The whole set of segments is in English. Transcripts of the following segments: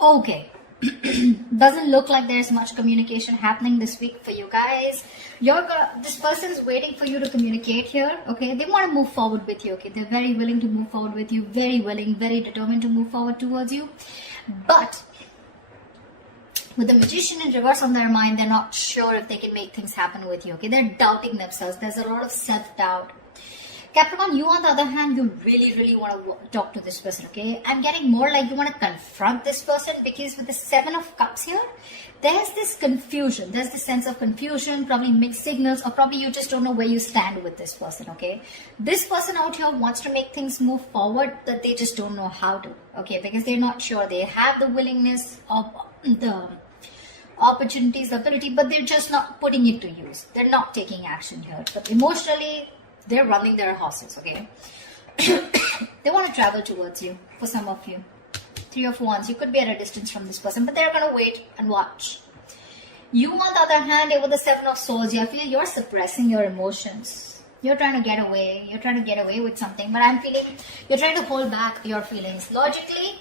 Okay. Doesn't look like there's much communication happening this week for you guys. This person's waiting for you to communicate here. Okay, they want to move forward with you. Okay, they're very willing to move forward with you, very willing, very determined to move forward towards you. But with the Magician in reverse on their mind, they're not sure if they can make things happen with you. Okay, they're doubting themselves. There's a lot of self-doubt. Capricorn, you on the other hand, you really want to talk to this person, okay? I'm getting more like you want to confront this person, because with the Seven of Cups here, there's this confusion. There's this sense of confusion, probably mixed signals, or probably you just don't know where you stand with this person, okay? This person out here wants to make things move forward, but they just don't know how to, okay? Because they're not sure. They have the willingness of the opportunities, the ability, but they're just not putting it to use. They're not taking action here. But emotionally, they're running their horses, okay? They want to travel towards you, for some of you. Three of Wands, you could be at a distance from this person, but they're going to wait and watch. You, on the other hand, with the Seven of Swords, I feel you're suppressing your emotions. You're trying to get away. You're trying to get away with something, but I'm feeling you're trying to hold back your feelings. Logically,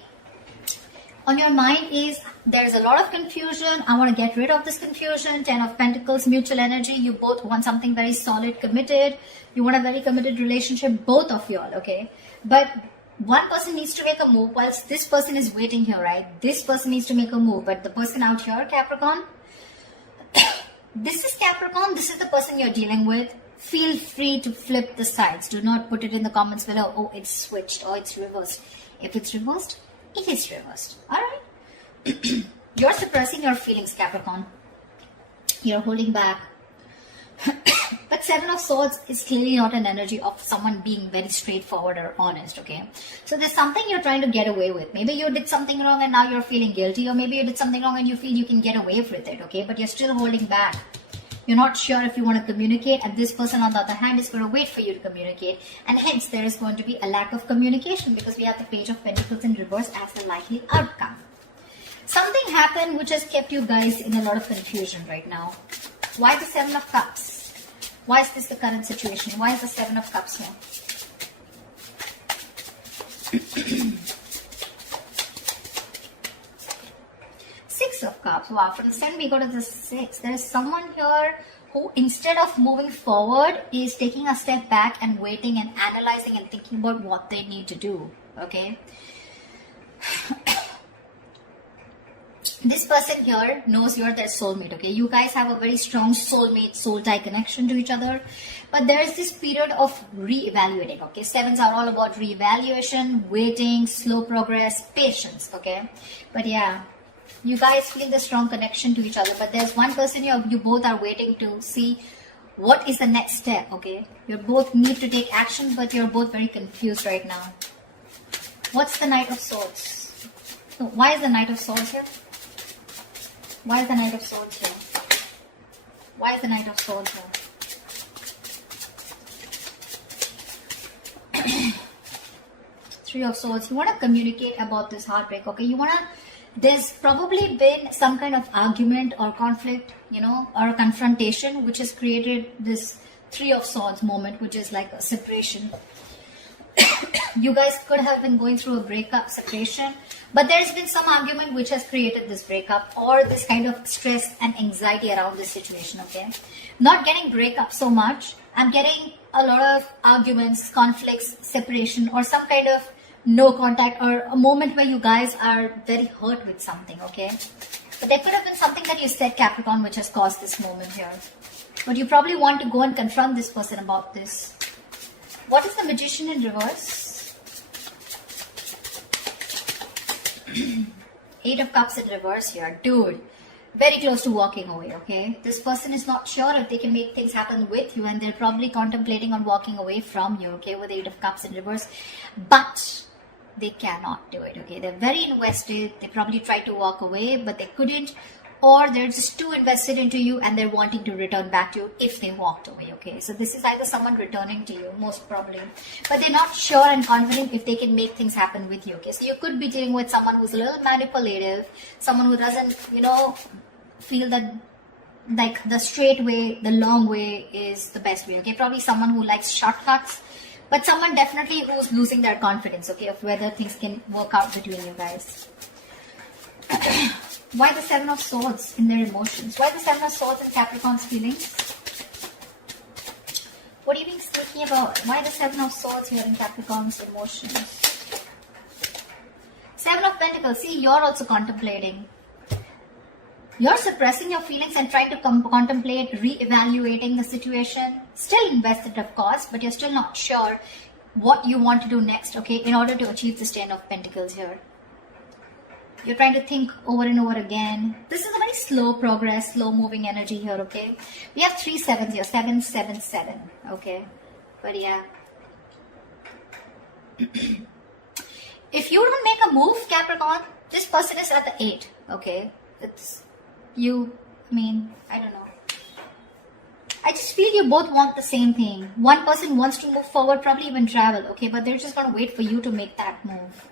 on your mind is there's a lot of confusion. I want to get rid of this confusion. Ten of Pentacles, mutual energy. You both want something very solid, committed. You want a very committed relationship, both of y'all, okay? But one person needs to make a move whilst this person is waiting here, right? This person needs to make a move, but the person out here, Capricorn, this is Capricorn. This is the person you're dealing with. Feel free to flip the sides. Do not put it in the comments below. Oh, it's switched or it's reversed. If it's reversed, it is reversed. Alright? You're suppressing your feelings, Capricorn. You're holding back. But Seven of Swords is clearly not an energy of someone being very straightforward or honest, okay? So there's something you're trying to get away with. Maybe you did something wrong and now you're feeling guilty, or maybe you did something wrong and you feel you can get away with it, okay? But you're still holding back. You're not sure if you want to communicate, and this person on the other hand is going to wait for you to communicate, and hence there is going to be a lack of communication, because we have the Page of Pentacles in reverse as the likely outcome. Something happened which has kept you guys in a lot of confusion right now. Why the Seven of Cups? Why is this the current situation? Why is the Seven of Cups here? Six of Cups. Wow, from the 7 we go to the 6. There is someone here who, instead of moving forward, is taking a step back and waiting and analyzing and thinking about what they need to do. Okay? This person here knows you're their soulmate, okay? You guys have a very strong soulmate, soul-tie connection to each other. But there is this period of re-evaluating, okay? Sevens are all about re-evaluation, waiting, slow progress, patience, okay? But yeah, you guys feel the strong connection to each other. But there's one person you both are waiting to see what is the next step, okay? You both need to take action, but you're both very confused right now. What's the Knight of Swords? So why is the Knight of Swords here? Why is the Knight of Swords here? Why is the Knight of Swords here? Three of Swords. You want to communicate about this heartbreak, okay? You want to... There's probably been some kind of argument or conflict, you know, or a confrontation which has created this Three of Swords moment, which is like a separation. You guys could have been going through a breakup, separation, but there's been some argument which has created this breakup or this kind of stress and anxiety around this situation, okay? Not getting breakup so much. I'm getting a lot of arguments, conflicts, separation, or some kind of no contact, or a moment where you guys are very hurt with something, okay? But there could have been something that you said, Capricorn, which has caused this moment here. But you probably want to go and confront this person about this. What is the Magician in reverse? Eight of Cups in reverse here. Dude, very close to walking away, okay? This person is not sure if they can make things happen with you, and they're probably contemplating on walking away from you, okay, with the Eight of Cups in reverse. But they cannot do it, okay? They're very invested. They probably tried to walk away, but they couldn't. Or they're just too invested into you and they're wanting to return back to you if they walked away, okay? So this is either someone returning to you, most probably. But they're not sure and confident if they can make things happen with you, okay? So you could be dealing with someone who's a little manipulative, someone who doesn't, you know, feel that like the straight way, the long way is the best way, okay? Probably someone who likes shortcuts, but someone definitely who's losing their confidence, okay, of whether things can work out between you guys. Why the Seven of Swords in their emotions? Why the Seven of Swords in Capricorn's feelings? What are you being sneaky about? Why the Seven of Swords here in Capricorn's emotions? Seven of Pentacles. See, you're also contemplating. You're suppressing your feelings and trying to contemplate re-evaluating the situation. Still invested, of course, but you're still not sure what you want to do next, okay, in order to achieve this Ten of Pentacles here. You're trying to think over and over again. This is a very slow progress, slow moving energy here, okay? We have 3 sevens here, 7, 7, 7, okay? But yeah. If you don't make a move, Capricorn, this person is at the 8, okay? It's you, I mean, I don't know. I just feel you both want the same thing. One person wants to move forward, probably even travel, okay? But they're just going to wait for you to make that move.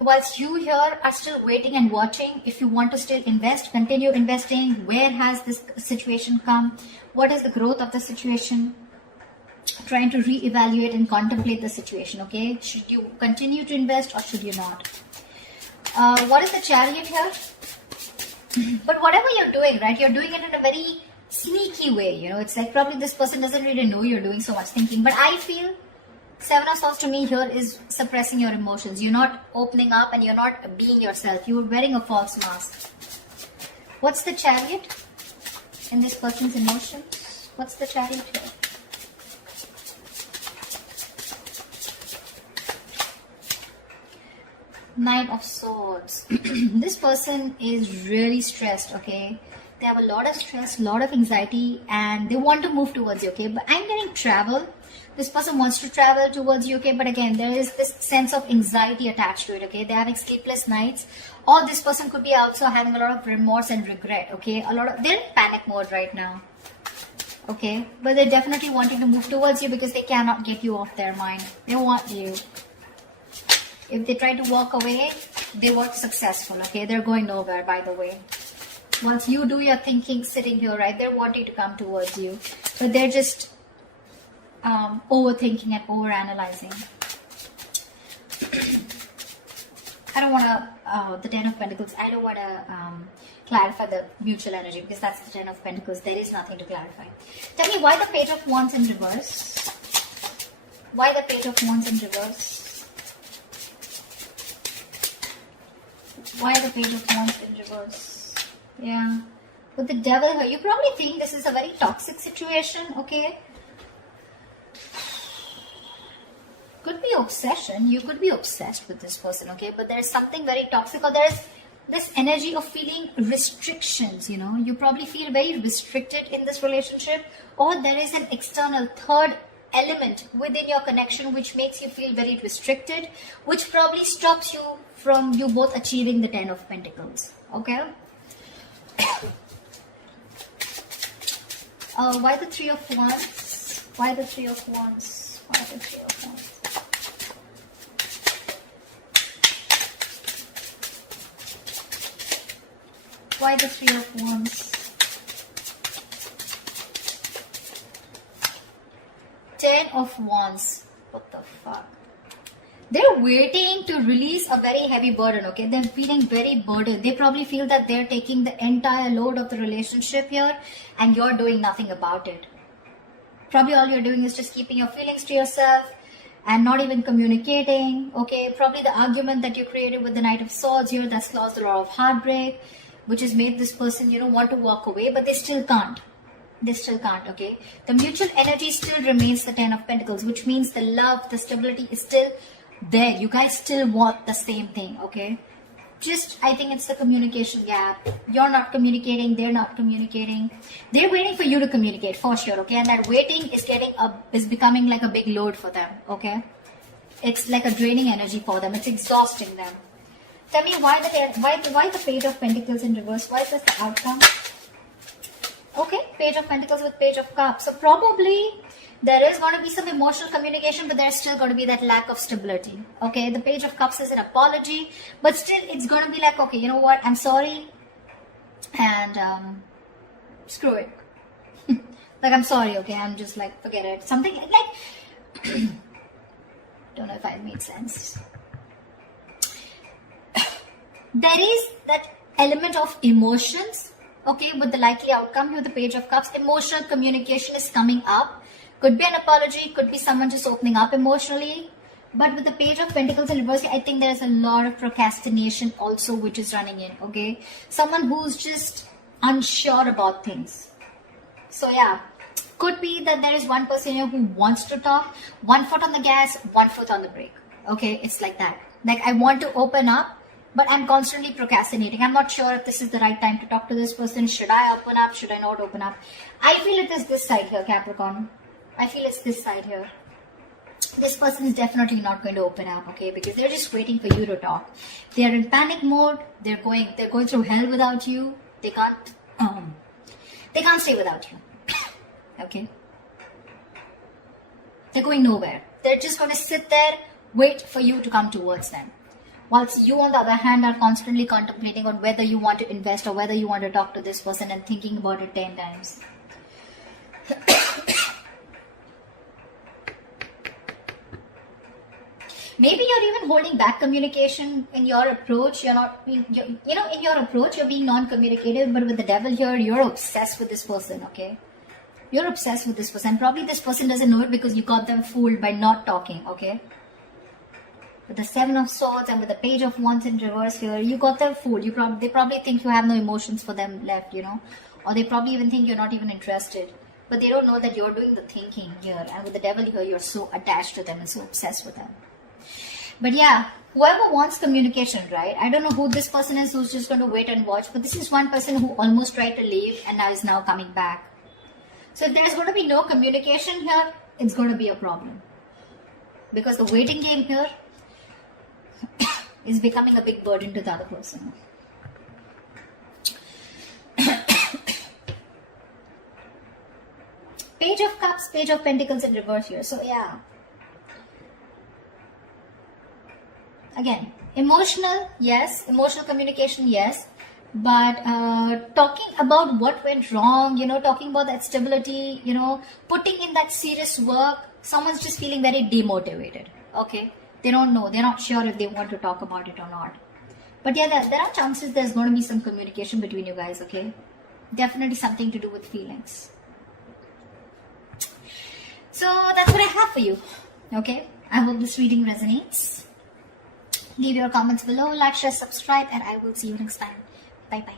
Whilst you here are still waiting and watching, if you want to still invest, continue investing. Where has this situation come? What is the growth of the situation? Trying to re-evaluate and contemplate the situation, okay? Should you continue to invest or should you not? What is the Chariot here? But whatever you're doing, right, you're doing it in a very sneaky way, you know. It's like probably this person doesn't really know you're doing so much thinking. But I feel Seven of Swords to me here is suppressing your emotions. You're not opening up and you're not being yourself. You're wearing a false mask. What's the Chariot in this person's emotions? What's the Chariot here? Knight of Swords. This person is really stressed, okay? They have a lot of stress, a lot of anxiety, and they want to move towards you, okay? But I'm getting travel. This person wants to travel towards you, okay? But again, there is this sense of anxiety attached to it, okay? They're having sleepless nights. Or this person could be also having a lot of remorse and regret, okay? They're in panic mode right now, okay? But they're definitely wanting to move towards you because they cannot get you off their mind. They want you. If they try to walk away, they weren't successful, okay? They're going nowhere, by the way. Once you do your thinking sitting here, right, they're wanting to come towards you. But they're just overthinking and overanalyzing. I don't want to, the Ten of Pentacles, I don't want to clarify the mutual energy because that's the Ten of Pentacles. There is nothing to clarify. Tell me why the Page of Wands in reverse? Why the Page of Wands in reverse? Why the Page of Wands in reverse? Yeah. With the Devil here, you probably think this is a very toxic situation, okay? Could be obsession. You could be obsessed with this person, okay? But there's something very toxic, or there's this energy of feeling restrictions, you know? You probably feel very restricted in this relationship, or there is an external third element within your connection which makes you feel very restricted, which probably stops you from you both achieving the Ten of Pentacles, okay? Why the Three of Wands? Why the Three of Wands? Why the Three of Wands? Why the Three of Wands? Ten of Wands. What the fuck? They're waiting to release a very heavy burden, okay? They're feeling very burdened. They probably feel that they're taking the entire load of the relationship here and you're doing nothing about it. Probably all you're doing is just keeping your feelings to yourself and not even communicating, okay? Probably the argument that you created with the Knight of Swords here, that's caused a lot of heartbreak, which has made this person, you know, want to walk away, but they still can't. They still can't, okay? The mutual energy still remains the Ten of Pentacles, which means the love, the stability is still there. You guys still want the same thing, okay? Just, I think it's the communication gap. You're not communicating, they're not communicating. They're waiting for you to communicate, for sure, okay? And that waiting is becoming like a big load for them, okay? It's like a draining energy for them. It's exhausting them. Tell me why the Page of Pentacles in reverse? Why is this the outcome? Okay, Page of Pentacles with Page of Cups. So probably there is going to be some emotional communication, but there's still going to be that lack of stability. Okay, the Page of Cups is an apology, but still it's going to be like, okay, you know what, I'm sorry, and screw it. Like, I'm sorry, okay, I'm just like, forget it. Something like, don't know if I made sense. there is that element of emotions, okay, with the likely outcome here, the Page of Cups. Emotional communication is coming up. Could be an apology, could be someone just opening up emotionally. But with the Page of Pentacles in reverse, I think there's a lot of procrastination also which is running in, okay? Someone who's just unsure about things. So yeah, could be that there is one person here who wants to talk, 1 foot on the gas, 1 foot on the brake, okay? It's like that. Like, I want to open up, but I'm constantly procrastinating. I'm not sure if this is the right time to talk to this person. Should I open up? Should I not open up? I feel it is this side here, Capricorn. I feel it's this side here. This person is definitely not going to open up, okay? Because they're just waiting for you to talk. They're in panic mode. They're going through hell without you. They can't stay without you. Okay? They're going nowhere. They're just going to sit there, wait for you to come towards them. Whilst you, on the other hand, are constantly contemplating on whether you want to invest or whether you want to talk to this person and thinking about it 10 times. Maybe you're even holding back communication in your approach. You're not being, in your approach, you're being non-communicative, but with the devil here, you're obsessed with this person, okay? You're obsessed with this person. Probably this person doesn't know it because you got them fooled by not talking, okay? With the 7 of Swords and with the Page of Wands in reverse here, you got them fooled. They probably think you have no emotions for them left, or they probably even think you're not even interested. But they don't know that you're doing the thinking here. And with the devil here, you're so attached to them and so obsessed with them. But yeah, whoever wants communication, right? I don't know who this person is who's just going to wait and watch. But this is one person who almost tried to leave and now is now coming back. So if there's going to be no communication here, it's going to be a problem. Because the waiting game here is becoming a big burden to the other person. Page of Cups, Page of Pentacles in reverse here. So yeah. Again, emotional, yes. Emotional communication, yes. But talking about what went wrong, talking about that stability, putting in that serious work, someone's just feeling very demotivated, okay? They don't know. They're not sure if they want to talk about it or not. But yeah, there are chances there's going to be some communication between you guys, okay? Definitely something to do with feelings. So that's what I have for you, okay? I hope this reading resonates. Leave your comments below, like, share, subscribe, and I will see you next time. Bye-bye.